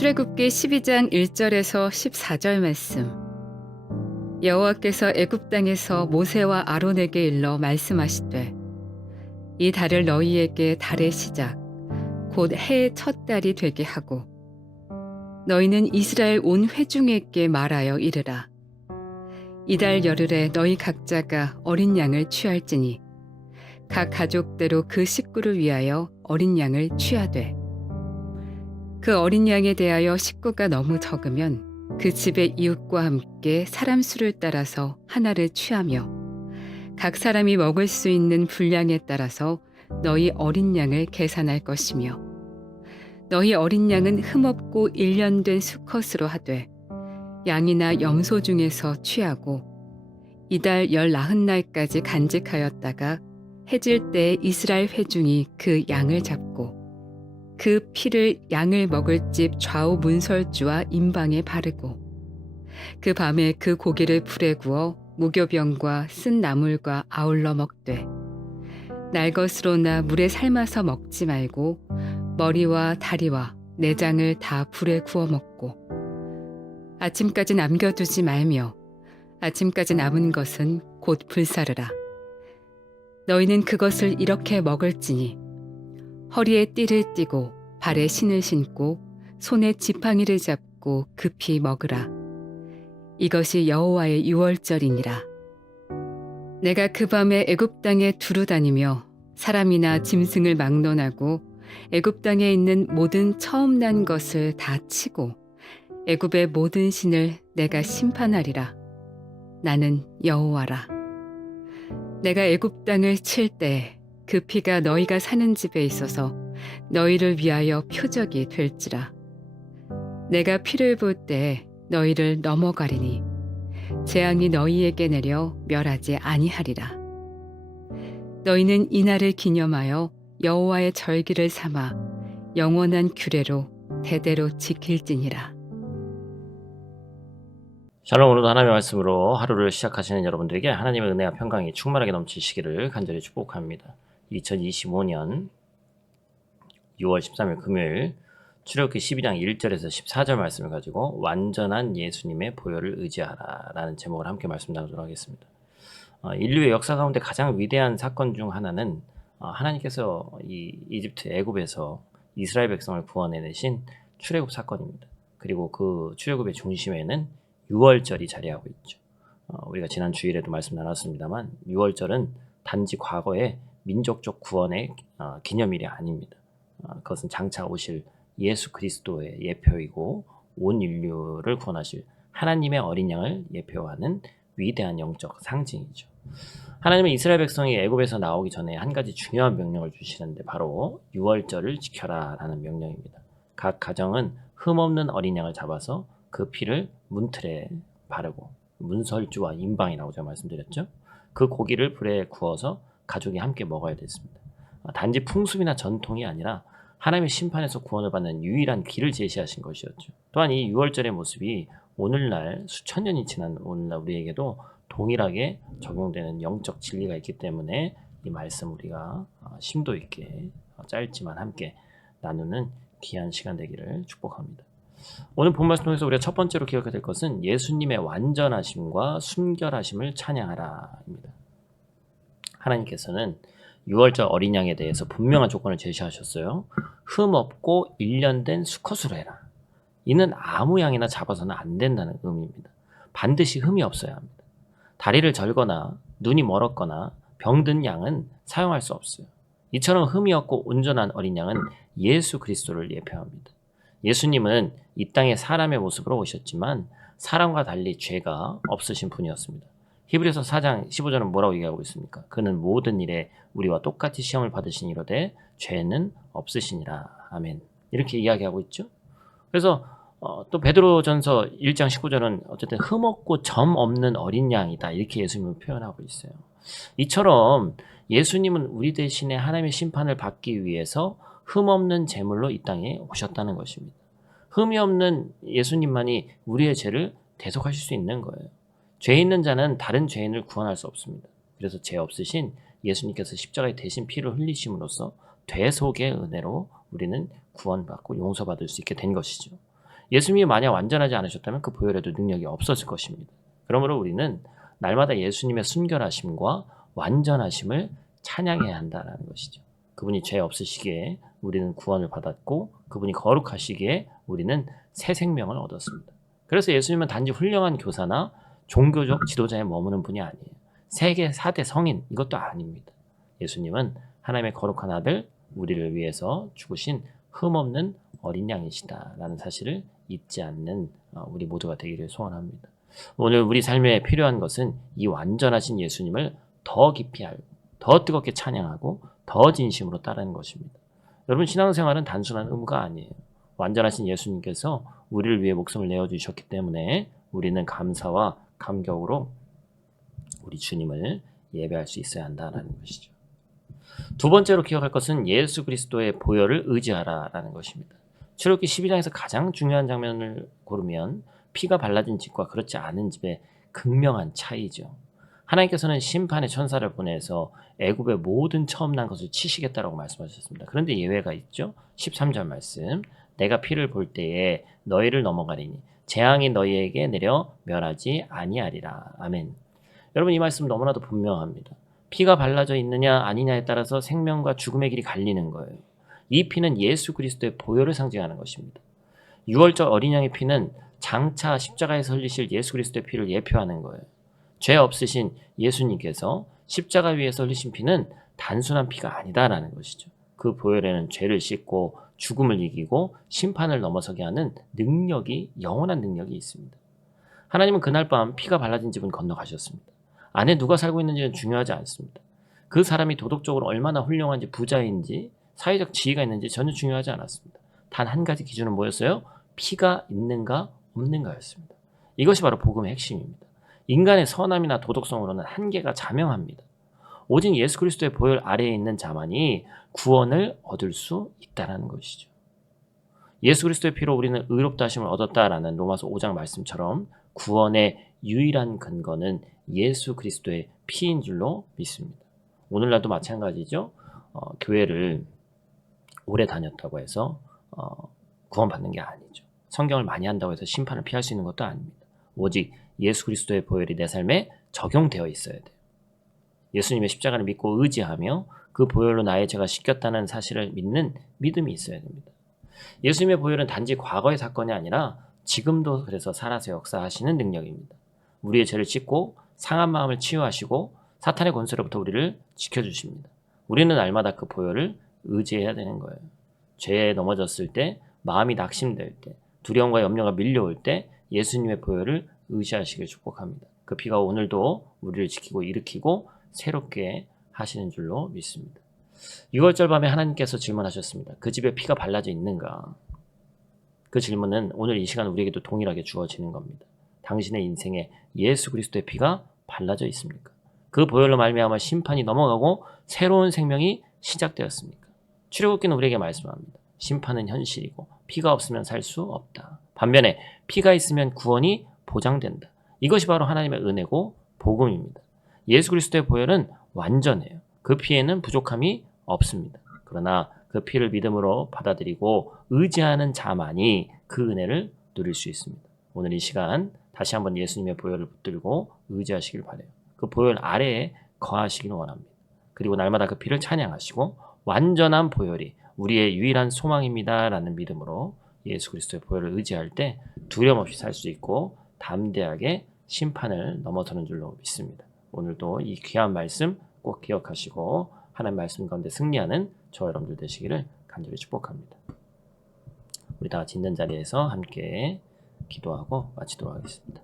출애굽기 12장 1절에서 14절 말씀. 여호와께서 애굽 땅에서 모세와 아론에게 일러 말씀하시되 이 달을 너희에게 달의 시작 곧 해의 첫 달이 되게 하고 너희는 이스라엘 온 회중에게 말하여 이르라. 이달 열흘에 너희 각자가 어린 양을 취할지니 각 가족대로 그 식구를 위하여 어린 양을 취하되 그 어린 양에 대하여 식구가 너무 적으면 그 집의 이웃과 함께 사람 수를 따라서 하나를 취하며 각 사람이 먹을 수 있는 분량에 따라서 너희 어린 양을 계산할 것이며 너희 어린 양은 흠없고 1년 된 수컷으로 하되 양이나 염소 중에서 취하고 이달 19날까지 간직하였다가 해질 때에 이스라엘 회중이 그 양을 잡고 그 피를 양을 먹을 집 좌우 문설주와 임방에 바르고 그 밤에 그 고기를 불에 구워 무교병과 쓴 나물과 아울러 먹되 날 것으로나 물에 삶아서 먹지 말고 머리와 다리와 내장을 다 불에 구워 먹고 아침까지 남겨두지 말며 아침까지 남은 것은 곧 불사르라. 너희는 그것을 이렇게 먹을지니 허리에 띠를 띠고 발에 신을 신고 손에 지팡이를 잡고 급히 먹으라. 이것이 여호와의 유월절이니라. 내가 그 밤에 애굽 땅에 두루 다니며 사람이나 짐승을 막론하고 애굽 땅에 있는 모든 처음 난 것을 다 치고 애굽의 모든 신을 내가 심판하리라. 나는 여호와라. 내가 애굽 땅을 칠 때에 그 피가 너희가 사는 집에 있어서 너희를 위하여 표적이 될지라. 내가 피를 볼 때에 너희를 넘어가리니 재앙이 너희에게 내려 멸하지 아니하리라. 너희는 이날을 기념하여 여호와의 절기를 삼아 영원한 규례로 대대로 지킬지니라. 샬롬. 오늘도 하나님의 말씀으로 하루를 시작하시는 여러분들에게 하나님의 은혜와 평강이 충만하게 넘치시기를 간절히 축복합니다. 2025년 6월 13일 금요일 출애굽기 12장 1절에서 14절 말씀을 가지고 완전한 예수님의 보혈을 의지하라 라는 제목을 함께 말씀 나누도록 하겠습니다. 인류의 역사 가운데 가장 위대한 사건 중 하나는 하나님께서 이 이집트 애굽에서 이스라엘 백성을 구원해내신 출애굽 사건입니다. 그리고 그 출애굽의 중심에는 유월절이 자리하고 있죠. 우리가 지난 주일에도 말씀 나눴습니다만 유월절은 단지 과거의 민족적 구원의 기념일이 아닙니다. 그것은 장차 오실 예수 그리스도의 예표이고 온 인류를 구원하실 하나님의 어린 양을 예표하는 위대한 영적 상징이죠. 하나님은 이스라엘 백성이 애굽에서 나오기 전에 한 가지 중요한 명령을 주시는데 바로 유월절을 지켜라 라는 명령입니다. 각 가정은 흠없는 어린 양을 잡아서 그 피를 문틀에 바르고 문설주와 임방이라고 제가 말씀드렸죠. 그 고기를 불에 구워서 가족이 함께 먹어야 됐습니다. 단지 풍습이나 전통이 아니라 하나님의 심판에서 구원을 받는 유일한 길을 제시하신 것이었죠. 또한 이 유월절의 모습이 오늘날 수천 년이 지난 오늘날 우리에게도 동일하게 적용되는 영적 진리가 있기 때문에 이 말씀 우리가 심도 있게 짧지만 함께 나누는 귀한 시간 되기를 축복합니다. 오늘 본 말씀 통해서 우리가 첫 번째로 기억해야 될 것은 예수님의 완전하심과 순결하심을 찬양하라입니다. 하나님께서는 유월절 어린 양에 대해서 분명한 조건을 제시하셨어요. 흠 없고 1년 된 수컷으로 해라. 이는 아무 양이나 잡아서는 안 된다는 의미입니다. 반드시 흠이 없어야 합니다. 다리를 절거나 눈이 멀었거나 병든 양은 사용할 수 없어요. 이처럼 흠이 없고 온전한 어린 양은 예수 그리스도를 예표합니다. 예수님은 이 땅에 사람의 모습으로 오셨지만 사람과 달리 죄가 없으신 분이었습니다. 히브리서 4장 15절은 뭐라고 얘기하고 있습니까? 그는 모든 일에 우리와 똑같이 시험을 받으시니로되 죄는 없으시니라. 아멘. 이렇게 이야기하고 있죠. 그래서 또 베드로전서 1장 19절은 어쨌든 흠없고 점 없는 어린 양이다. 이렇게 예수님을 표현하고 있어요. 이처럼 예수님은 우리 대신에 하나님의 심판을 받기 위해서 흠없는 제물로 이 땅에 오셨다는 것입니다. 흠이 없는 예수님만이 우리의 죄를 대속하실 수 있는 거예요. 죄 있는 자는 다른 죄인을 구원할 수 없습니다. 그래서 죄 없으신 예수님께서 십자가에 대신 피를 흘리심으로써 대속의 은혜로 우리는 구원받고 용서받을 수 있게 된 것이죠. 예수님이 만약 완전하지 않으셨다면 그 보혈에도 능력이 없었을 것입니다. 그러므로 우리는 날마다 예수님의 순결하심과 완전하심을 찬양해야 한다는 것이죠. 그분이 죄 없으시기에 우리는 구원을 받았고 그분이 거룩하시기에 우리는 새 생명을 얻었습니다. 그래서 예수님은 단지 훌륭한 교사나 종교적 지도자에 머무는 분이 아니에요. 세계 4대 성인 이것도 아닙니다. 예수님은 하나님의 거룩한 아들 우리를 위해서 죽으신 흠없는 어린 양이시다라는 사실을 잊지 않는 우리 모두가 되기를 소원합니다. 오늘 우리 삶에 필요한 것은 이 완전하신 예수님을 더 깊이 알고 더 뜨겁게 찬양하고 더 진심으로 따르는 것입니다. 여러분 신앙생활은 단순한 의무가 아니에요. 완전하신 예수님께서 우리를 위해 목숨을 내어주셨기 때문에 우리는 감사와 감격으로 우리 주님을 예배할 수 있어야 한다는 것이죠. 두 번째로 기억할 것은 예수 그리스도의 보혈을 의지하라라는 것입니다. 출애굽기 12장에서 가장 중요한 장면을 고르면 피가 발라진 집과 그렇지 않은 집의 극명한 차이죠. 하나님께서는 심판의 천사를 보내서 애굽의 모든 처음 난 것을 치시겠다라고 말씀하셨습니다. 그런데 예외가 있죠. 13절 말씀 내가 피를 볼 때에 너희를 넘어가리니 재앙이 너희에게 내려 멸하지 아니하리라. 아멘. 여러분 이 말씀 너무나도 분명합니다. 피가 발라져 있느냐 아니냐에 따라서 생명과 죽음의 길이 갈리는 거예요. 이 피는 예수 그리스도의 보혈을 상징하는 것입니다. 6월절 어린 양의 피는 장차 십자가에서 흘리실 예수 그리스도의 피를 예표하는 거예요. 죄 없으신 예수님께서 십자가 위에서 흘리신 피는 단순한 피가 아니다라는 것이죠. 그 보혈에는 죄를 씻고 죽음을 이기고 심판을 넘어서게 하는 능력이 영원한 능력이 있습니다. 하나님은 그날 밤 피가 발라진 집은 건너가셨습니다. 안에 누가 살고 있는지는 중요하지 않습니다. 그 사람이 도덕적으로 얼마나 훌륭한지 부자인지 사회적 지위가 있는지 전혀 중요하지 않았습니다. 단 한 가지 기준은 뭐였어요? 피가 있는가 없는가였습니다. 이것이 바로 복음의 핵심입니다. 인간의 선함이나 도덕성으로는 한계가 자명합니다. 오직 예수 그리스도의 보혈 아래에 있는 자만이 구원을 얻을 수 있다는 것이죠. 예수 그리스도의 피로 우리는 의롭다 하심을 얻었다라는 로마서 5장 말씀처럼 구원의 유일한 근거는 예수 그리스도의 피인 줄로 믿습니다. 오늘날도 마찬가지죠. 교회를 오래 다녔다고 해서 구원받는 게 아니죠. 성경을 많이 한다고 해서 심판을 피할 수 있는 것도 아닙니다. 오직 예수 그리스도의 보혈이 내 삶에 적용되어 있어야 돼요. 예수님의 십자가를 믿고 의지하며 그 보혈로 나의 죄가 씻겼다는 사실을 믿는 믿음이 있어야 됩니다. 예수님의 보혈은 단지 과거의 사건이 아니라 지금도 그래서 살아서 역사하시는 능력입니다. 우리의 죄를 씻고 상한 마음을 치유하시고 사탄의 권세로부터 우리를 지켜주십니다. 우리는 날마다 그 보혈을 의지해야 되는 거예요. 죄에 넘어졌을 때, 마음이 낙심될 때, 두려움과 염려가 밀려올 때 예수님의 보혈을 의지하시길 축복합니다. 그 피가 오늘도 우리를 지키고 일으키고 새롭게 하시는 줄로 믿습니다. 6월절 밤에 하나님께서 질문하셨습니다. 그 집에 피가 발라져 있는가? 그 질문은 오늘 이 시간 우리에게도 동일하게 주어지는 겁니다. 당신의 인생에 예수 그리스도의 피가 발라져 있습니까? 그 보혈로 말미암아 심판이 넘어가고 새로운 생명이 시작되었습니까? 출애굽기는 우리에게 말씀합니다. 심판은 현실이고 피가 없으면 살 수 없다. 반면에 피가 있으면 구원이 보장된다. 이것이 바로 하나님의 은혜고 복음입니다. 예수 그리스도의 보혈은 완전해요. 그 피에는 부족함이 없습니다. 그러나 그 피를 믿음으로 받아들이고 의지하는 자만이 그 은혜를 누릴 수 있습니다. 오늘 이 시간 다시 한번 예수님의 보혈을 붙들고 의지하시길 바라요. 그 보혈 아래에 거하시길 원합니다. 그리고 날마다 그 피를 찬양하시고 완전한 보혈이 우리의 유일한 소망입니다라는 믿음으로 예수 그리스도의 보혈을 의지할 때 두려움 없이 살 수 있고 담대하게 심판을 넘어서는 줄로 믿습니다. 오늘도 이 귀한 말씀 꼭 기억하시고 하나님 말씀 가운데 승리하는 저와 여러분들 되시기를 간절히 축복합니다. 우리 다 같이 있는 자리에서 함께 기도하고 마치도록 하겠습니다.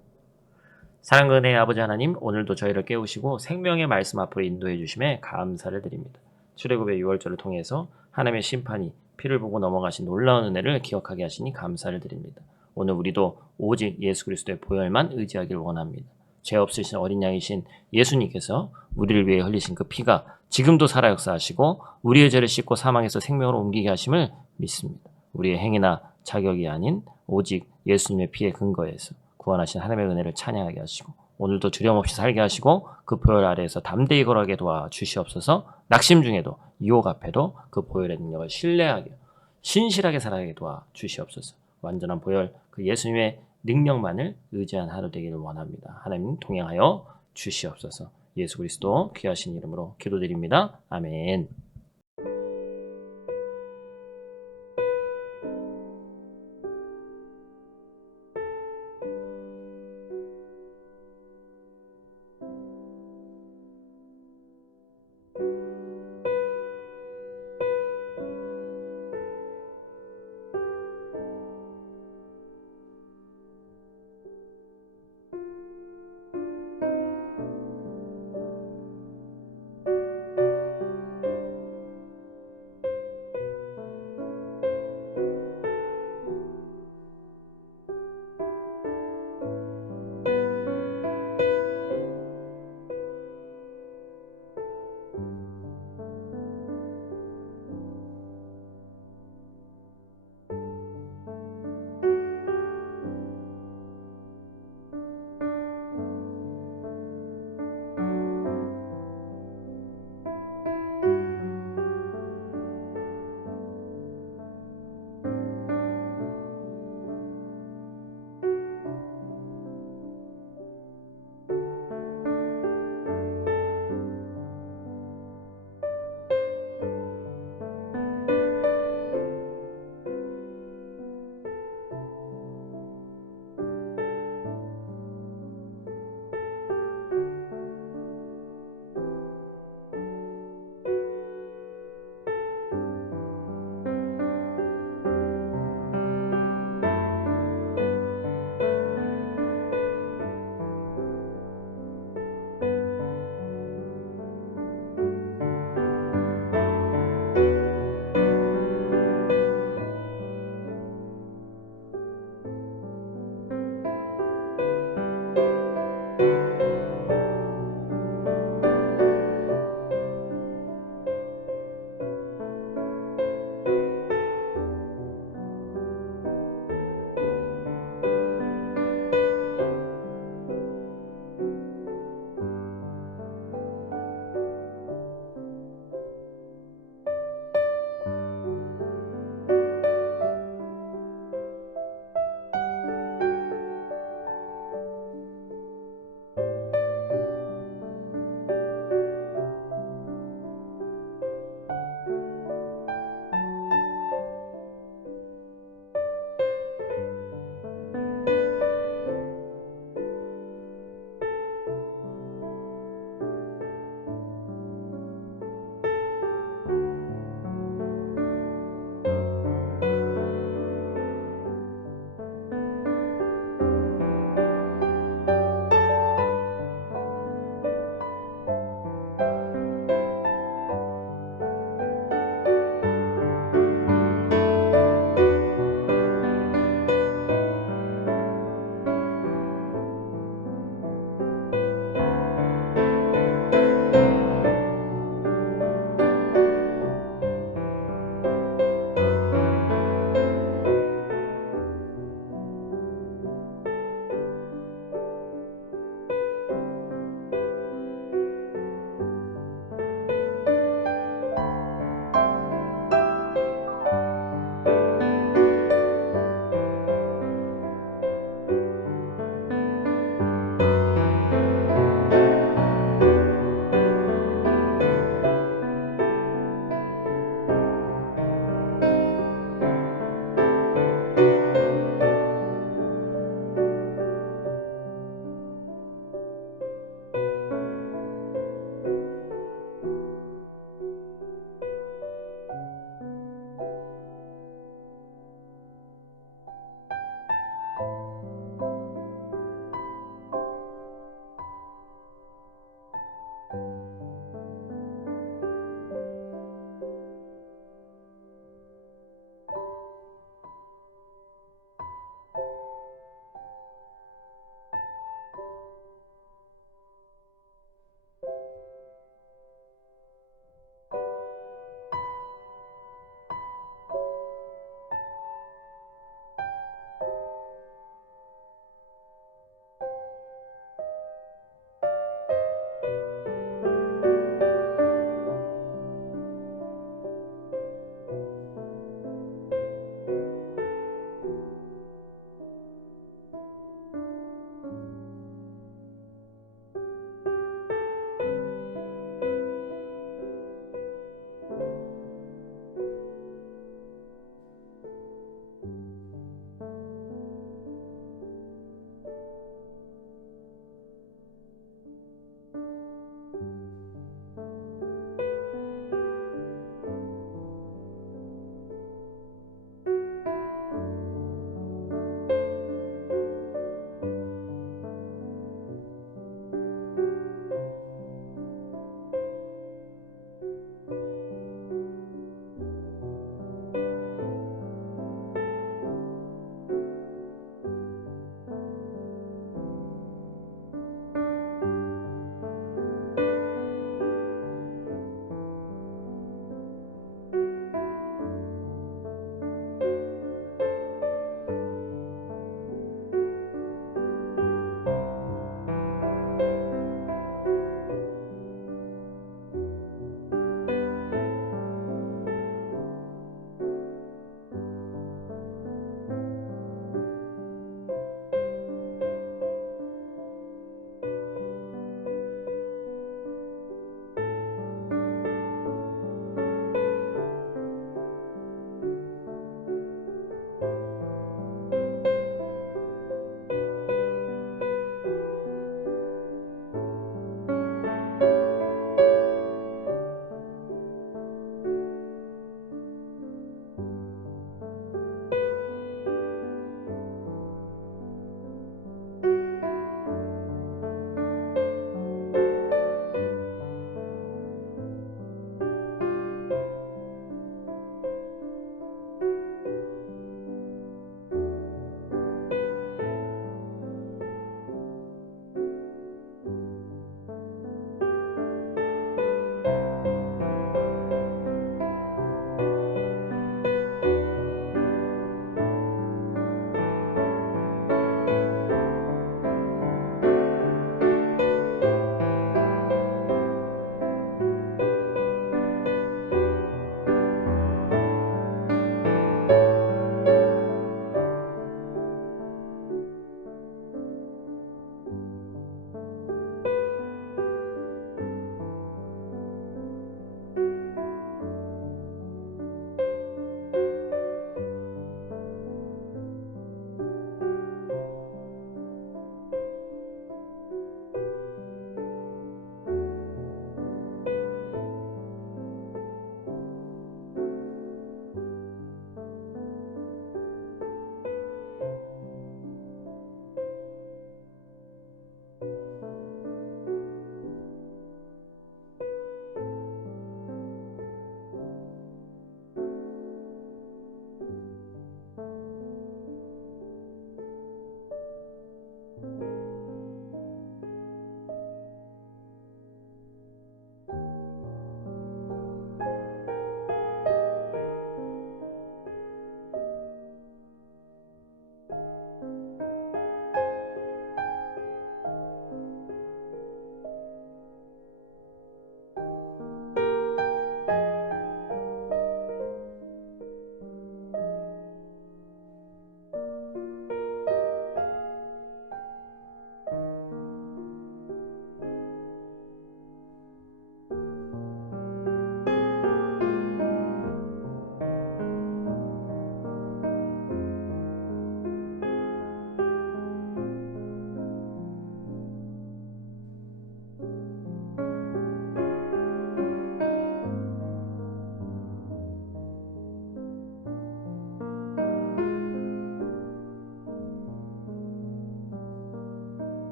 사랑과 은혜의 아버지 하나님, 오늘도 저희를 깨우시고 생명의 말씀 앞으로 인도해 주심에 감사를 드립니다. 출애굽의 6월절을 통해서 하나님의 심판이 피를 보고 넘어가신 놀라운 은혜를 기억하게 하시니 감사를 드립니다. 오늘 우리도 오직 예수 그리스도의 보혈만 의지하기를 원합니다. 죄 없으신 어린 양이신 예수님께서 우리를 위해 흘리신 그 피가 지금도 살아 역사하시고 우리의 죄를 씻고 사망에서 생명으로 옮기게 하심을 믿습니다. 우리의 행위나 자격이 아닌 오직 예수님의 피의 근거에서 구원하신 하나님의 은혜를 찬양하게 하시고 오늘도 두려움 없이 살게 하시고 그 보혈 아래에서 담대히 걸어가게 도와 주시옵소서. 낙심 중에도 유혹 앞에도 그 보혈의 능력을 신뢰하게 신실하게 살아가게 도와 주시옵소서. 완전한 보혈 그 예수님의 능력만을 의지한 하루 되기를 원합니다. 하나님 동행하여 주시옵소서. 예수 그리스도 귀하신 이름으로 기도드립니다. 아멘.